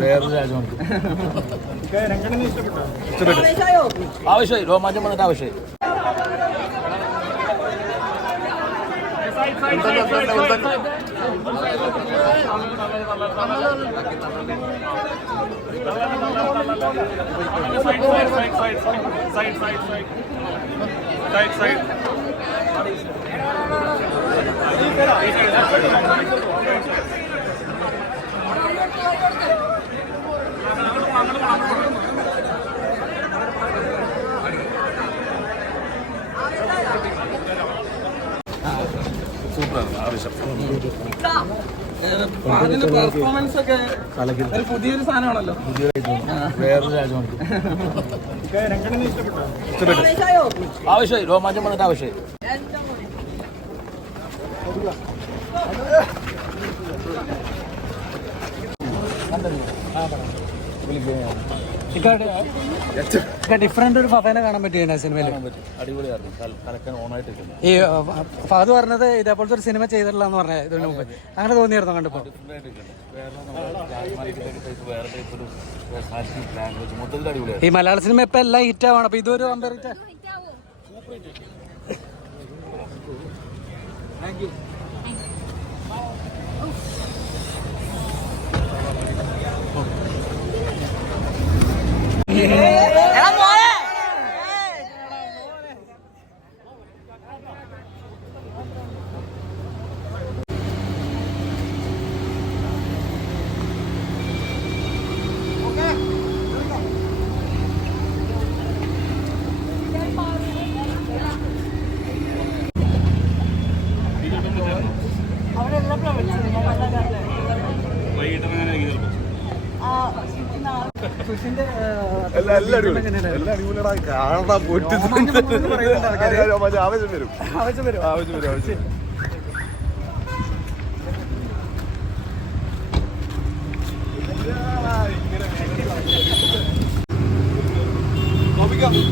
വേറൊരു രാജമാണ് ആവശ്യമായി രോമാഞ്ചം വന്നിട്ട് ആവശ്യമായി സൂപ്പറാണ് ആവശ്യം പെർഫോമൻസ് ഒക്കെ ഒരു പുതിയൊരു സാധനമാണല്ലോ. വേറൊരു രാജമാണ് ആവശ്യമായി രോമാഞ്ചം വന്നിട്ട് ആവശ്യമായി ഡിഫറെന്റ് ഒരു ഫഫേനെ കാണാൻ പറ്റിയ സിനിമയിൽ. ഈ ഫഹദ് പറഞ്ഞത് ഇതേപോലത്തെ ഒരു സിനിമ ചെയ്തിട്ടില്ല എന്ന് പറഞ്ഞ ഇതിന് മുമ്പ് അങ്ങനെ തോന്നിയായിരുന്നു കണ്ടപ്പോ? ഈ മലയാള സിനിമ ഇപ്പൊ എല്ലാം ഹിറ്റ് ആവണം. അപ്പൊ ഇതൊരു ഹിറ്റ്. ആവശ്യം വരും. ശരി കാണാം.